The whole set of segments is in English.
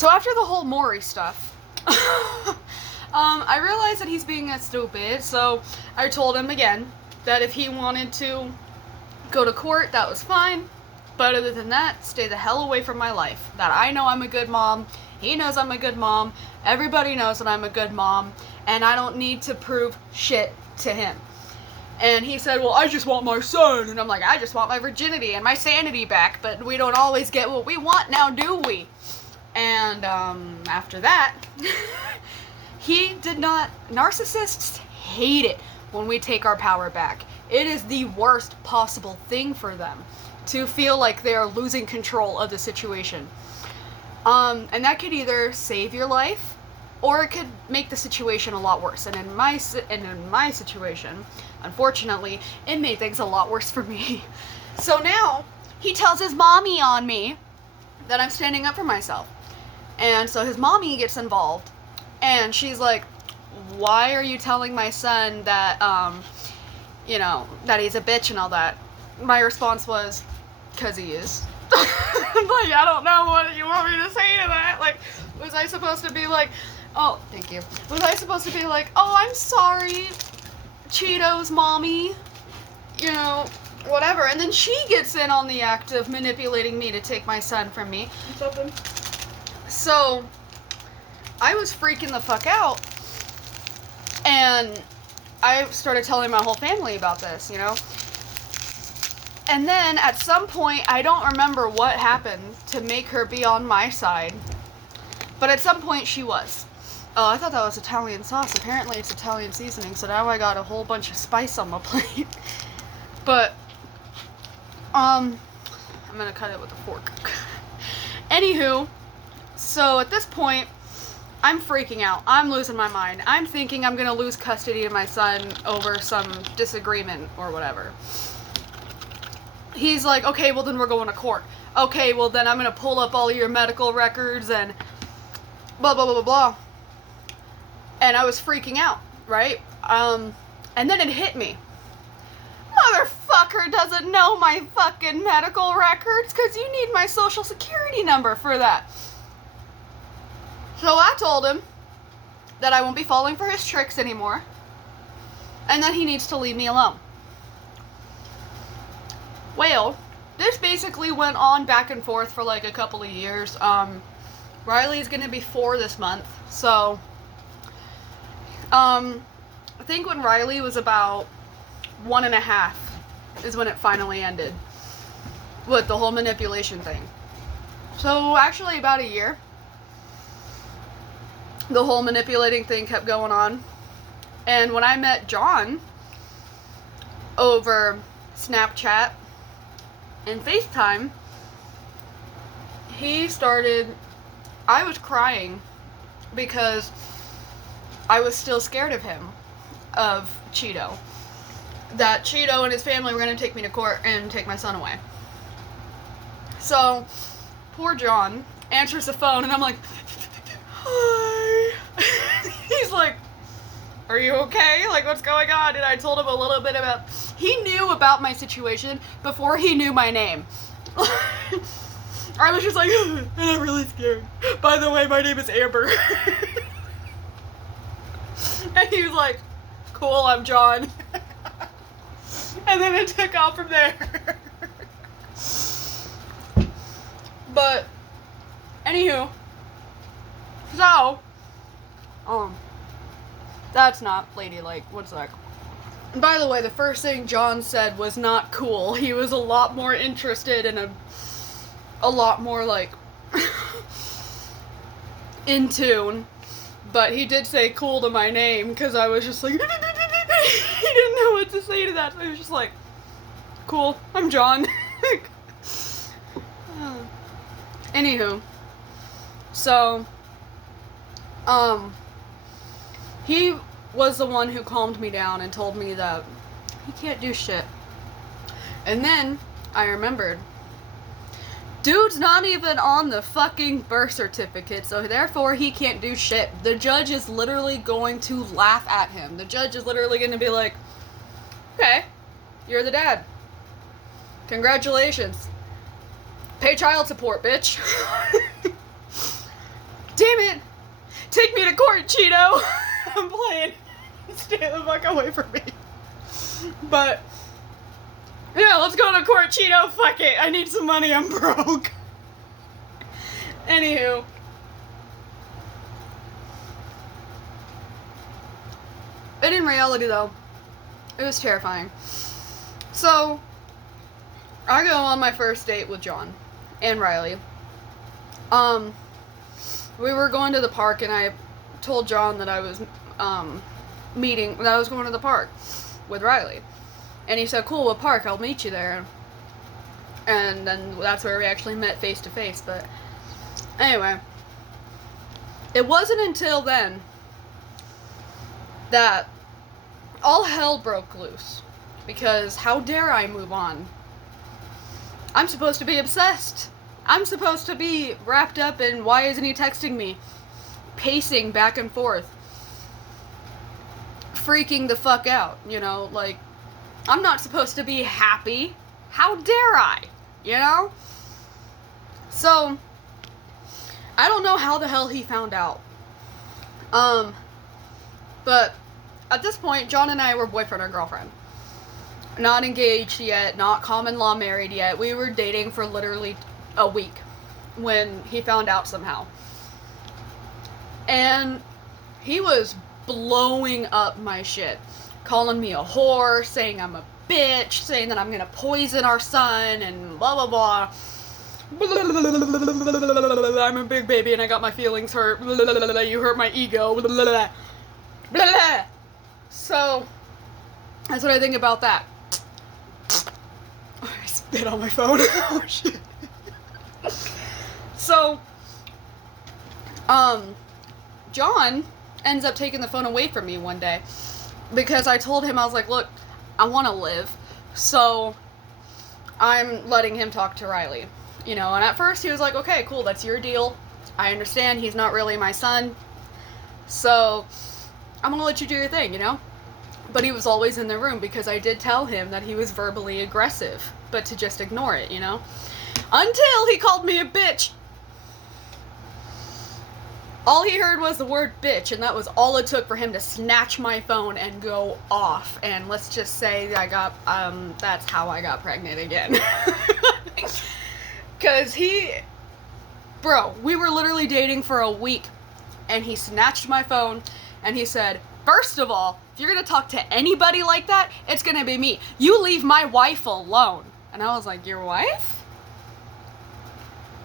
So after the whole Maury stuff, I realized that he's being stupid, so I told him again that if he wanted to go to court, that was fine. But other than that, stay the hell away from my life. That I know I'm a good mom. He knows I'm a good mom. Everybody knows that I'm a good mom. And I don't need to prove shit to him. And he said, well, I just want my son. And I'm like, I just want my virginity and my sanity back. But we don't always get what we want now, do we? And after that, he did not... Narcissists hate it when we take our power back. It is the worst possible thing for them to feel like they are losing control of the situation. And that could either save your life, or it could make the situation a lot worse. And in my situation, unfortunately, it made things a lot worse for me. So now, he tells his mommy on me that I'm standing up for myself. And so his mommy gets involved, and she's like, why are you telling my son that, that he's a bitch and all that? My response was, because he is. Like, I don't know what you want me to say to that. Like, was I supposed to be like, oh, thank you. Was I supposed to be like, oh, I'm sorry, Cheetos mommy, whatever. And then she gets in on the act of manipulating me to take my son from me. Something. So, I was freaking the fuck out. And I started telling my whole family about this, And then, at some point, I don't remember what happened to make her be on my side. But at some point, she was. Oh, I thought that was Italian sauce. Apparently, it's Italian seasoning, so now I got a whole bunch of spice on my plate. But, I'm gonna cut it with a fork. Anywho, so at this point, I'm freaking out. I'm losing my mind. I'm thinking I'm gonna lose custody of my son over some disagreement or whatever. He's like, okay, well then we're going to court. Okay, well then I'm gonna pull up all your medical records and blah, blah, blah, blah, blah. And I was freaking out, right? And then it hit me. Motherfucker doesn't know my fucking medical records because you need my social security number for that. So I told him that I won't be falling for his tricks anymore and that he needs to leave me alone. Well, this basically went on back and forth for like a couple of years. Riley's gonna be 4 this month, so I think when Riley was about 1.5 is when it finally ended with the whole manipulation thing. So actually about a year, the whole manipulating thing kept going on. And when I met John over Snapchat and FaceTime, I was crying because I was still scared of him, of Cheeto. That Cheeto and his family were going to take me to court and take my son away. So, poor John answers the phone and I'm like, hi. He's like, are you okay? Like, what's going on? And I told him a little bit about... He knew about my situation before he knew my name. I was just like, I'm really scared. By the way, my name is Amber. And he was like, cool, I'm John. And then it took off from there. But, anywho. So, that's not ladylike. What's that? By the way, the first thing John said was not cool. He was a lot more interested in a lot more, like, in tune. But he did say cool to my name, because I was just like, he didn't know what to say to that. So he was just like, cool, I'm John. Anywho. So, he was the one who calmed me down and told me that he can't do shit. And then I remembered, dude's not even on the fucking birth certificate, so therefore he can't do shit. The judge is literally going to laugh at him. The judge is literally going to be like, okay, you're the dad. Congratulations. Pay child support, bitch. Take me to court, Cheeto! I'm playing. Stay the fuck away from me. But, yeah, let's go to court, Cheeto. Fuck it. I need some money. I'm broke. Anywho. And in reality, though, it was terrifying. So, I go on my first date with John and Riley. We were going to the park, and I told John that I was, that I was going to the park with Riley. And he said, cool, what park? I'll meet you there. And then that's where we actually met face to face. But anyway, it wasn't until then that all hell broke loose. Because how dare I move on? I'm supposed to be obsessed. I'm supposed to be wrapped up in why isn't he texting me? Pacing back and forth. Freaking the fuck out, you know? Like, I'm not supposed to be happy. How dare I? You know? So, I don't know how the hell he found out. But at this point, John and I were boyfriend and girlfriend. Not engaged yet, not common law married yet. We were dating for literally a week when he found out somehow. And he was blowing up my shit. Calling me a whore, saying I'm a bitch, saying that I'm gonna poison our son, and blah blah blah. I'm a big baby and I got my feelings hurt. You hurt my ego. So, that's what I think about that. I spit on my phone. Oh shit. So, John ends up taking the phone away from me one day because I told him, I was like, look, I want to live, so I'm letting him talk to Riley, you know. And at first he was like, okay, cool, that's your deal. I understand he's not really my son, so I'm gonna let you do your thing, you know. But he was always in the room because I did tell him that he was verbally aggressive, but to just ignore it, you know. Until he called me a bitch. All he heard was the word bitch, and that was all it took for him to snatch my phone and go off. And let's just say I got, that's how I got pregnant again. Because bro, we were literally dating for a week, and he snatched my phone, and he said, first of all, if you're gonna talk to anybody like that, it's gonna be me. You leave my wife alone. And I was like, your wife?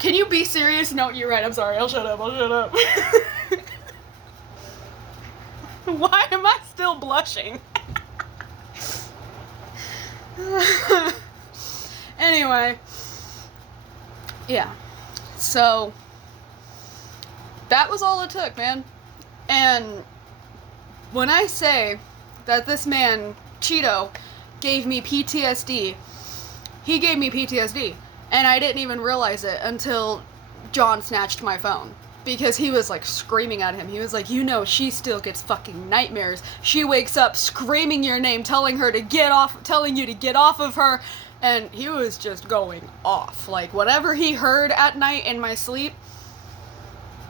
Can you be serious? No, you're right. I'm sorry. I'll shut up. Why am I still blushing? Anyway. Yeah. So, that was all it took, man. And when I say that this man, Cheeto, gave me PTSD, he gave me PTSD. And I didn't even realize it until John snatched my phone. Because he was like screaming at him. He was like, you know, she still gets fucking nightmares. She wakes up screaming your name, telling you to get off of her. And he was just going off. Like, whatever he heard at night in my sleep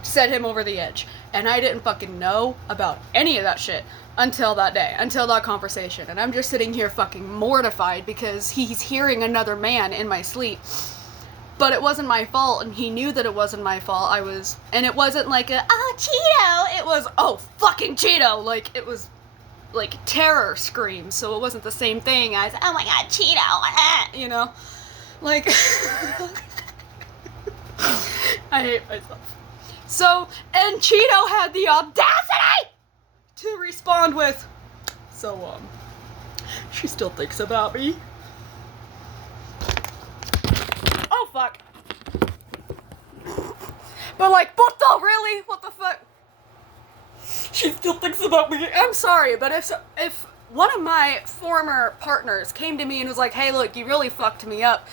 set him over the edge. And I didn't fucking know about any of that shit until that day, until that conversation. And I'm just sitting here fucking mortified because he's hearing another man in my sleep. But it wasn't my fault, and he knew that it wasn't my fault. And it wasn't like oh, Cheeto! It was, oh, fucking Cheeto! Like, it was, like, terror screams, so it wasn't the same thing as, oh my god, Cheeto! You know? Like, I hate myself. So, and Cheeto had the audacity to respond with, so, she still thinks about me. Oh, fuck. But, like, what the, really? What the fuck? She still thinks about me. I'm sorry, but if one of my former partners came to me and was like, hey, look, you really fucked me up.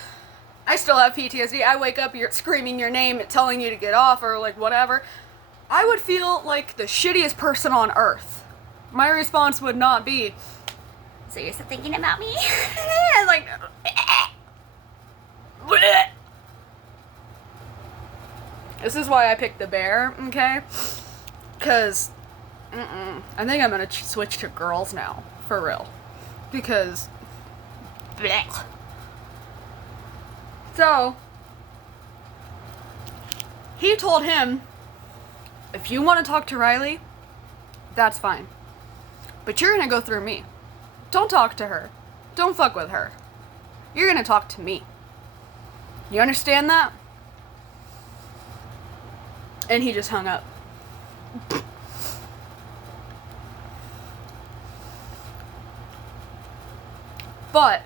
I still have PTSD. I wake up, you're screaming your name and telling you to get off or, like, whatever. I would feel like the shittiest person on earth. My response would not be, so you're still thinking about me? Like, this is why I picked the bear, okay? Because, I think I'm gonna switch to girls now. For real. Because, bleh. So, he told him, if you want to talk to Riley, that's fine. But you're gonna go through me. Don't talk to her. Don't fuck with her. You're gonna talk to me. You understand that? And he just hung up. But